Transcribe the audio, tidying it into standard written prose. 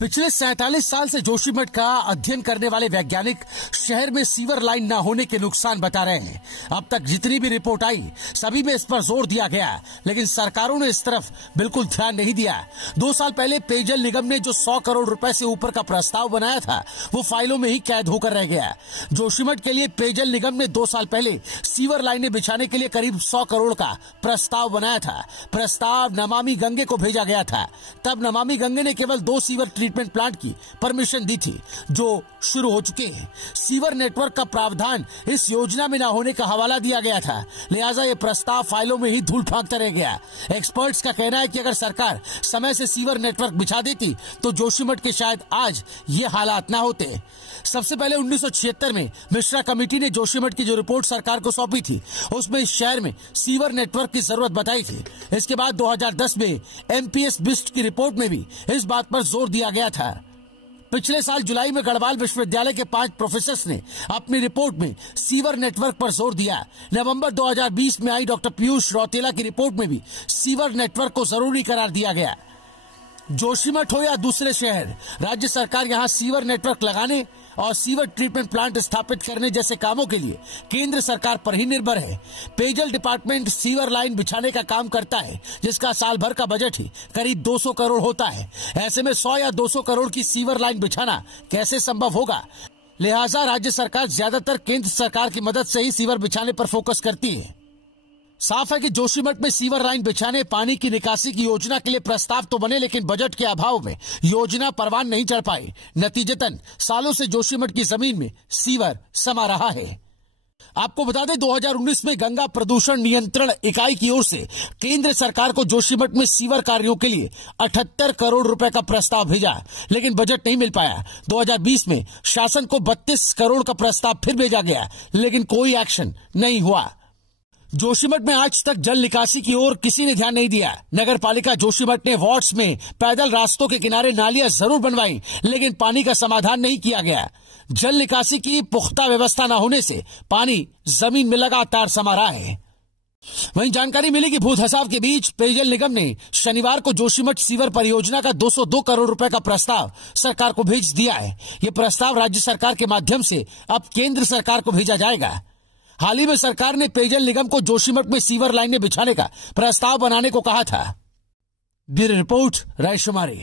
पिछले 47 साल से जोशीमठ का अध्ययन करने वाले वैज्ञानिक शहर में सीवर लाइन न होने के नुकसान बता रहे हैं। अब तक जितनी भी रिपोर्ट आई सभी में इस पर जोर दिया गया, लेकिन सरकारों ने इस तरफ बिल्कुल ध्यान नहीं दिया। 2 साल पहले पेयजल निगम ने जो 100 करोड़ रुपए से ऊपर का प्रस्ताव बनाया था वो फाइलों में ही कैद होकर रह गया। जोशीमठ के लिए पेयजल निगम ने 2 साल पहले सीवर लाइनें बिछाने के लिए करीब 100 करोड़ का प्रस्ताव बनाया था। प्रस्ताव नमामि गंगे को भेजा गया था। तब नमामि गंगे ने केवल 2 सीवर ट्रीटमेंट प्लांट की परमिशन दी थी जो शुरू हो चुके हैं। सीवर नेटवर्क का प्रावधान इस योजना में न होने का हवाला दिया गया था, लिहाजा ये प्रस्ताव फाइलों में ही धूल फेंकता रह गया। एक्सपर्ट्स का कहना है कि अगर सरकार समय से सीवर नेटवर्क बिछा देती तो जोशीमठ के शायद आज ये हालात ना होते। सबसे पहले 1976 में मिश्रा कमेटी ने जोशीमठ की जो रिपोर्ट सरकार को सौंपी थी उसमें इस शहर में सीवर नेटवर्क की जरूरत बताई थी। इसके बाद 2010 में एमपीएस बिस्ट की रिपोर्ट में भी इस बात पर जोर दिया गया था। पिछले साल जुलाई में गढ़वाल विश्वविद्यालय के 5 प्रोफेसर्स ने अपनी रिपोर्ट में सीवर नेटवर्क पर जोर दिया। नवंबर 2020 में आई डॉक्टर पीयूष रौतेला की रिपोर्ट में भी सीवर नेटवर्क को जरूरी करार दिया गया। जोशीमठ हो या दूसरे शहर, राज्य सरकार यहां सीवर नेटवर्क लगाने और सीवर ट्रीटमेंट प्लांट स्थापित करने जैसे कामों के लिए केंद्र सरकार पर ही निर्भर है। पेयजल डिपार्टमेंट सीवर लाइन बिछाने का काम करता है जिसका साल भर का बजट ही करीब 200 करोड़ होता है। ऐसे में 100 या 200 करोड़ की सीवर लाइन बिछाना कैसे संभव होगा? लिहाजा राज्य सरकार ज्यादातर केंद्र सरकार की मदद से ही सीवर बिछाने पर फोकस करती है। साफ है कि जोशीमठ में सीवर लाइन बिछाने, पानी की निकासी की योजना के लिए प्रस्ताव तो बने, लेकिन बजट के अभाव में योजना परवान नहीं चढ़ पाई। नतीजतन सालों से जोशीमठ की जमीन में सीवर समा रहा है। आपको बता दें 2019 में गंगा प्रदूषण नियंत्रण इकाई की ओर से केंद्र सरकार को जोशीमठ में सीवर कार्यों के लिए 78 करोड़ रुपए का प्रस्ताव भेजा, लेकिन बजट नहीं मिल पाया। 2020 में शासन को 32 करोड़ का प्रस्ताव फिर भेजा गया, लेकिन कोई एक्शन नहीं हुआ। जोशीमठ में आज तक जल निकासी की ओर किसी ने ध्यान नहीं दिया। नगर पालिका जोशीमठ ने वार्ड्स में पैदल रास्तों के किनारे नालियां जरूर बनवाई, लेकिन पानी का समाधान नहीं किया गया। जल निकासी की पुख्ता व्यवस्था न होने से पानी जमीन में लगातार समा रहा है। वहीं जानकारी मिली कि भूत हसाव के बीच पेयजल निगम ने शनिवार को जोशीमठ सीवर परियोजना का 202 करोड़ रुपए का प्रस्ताव सरकार को भेज दिया है। ये प्रस्ताव राज्य सरकार के माध्यम से अब केंद्र सरकार को भेजा जाएगा। हाल ही में सरकार ने पेयजल निगम को जोशीमठ में सीवर लाइनें बिछाने का प्रस्ताव बनाने को कहा था। Bureau report, रायशुमारी।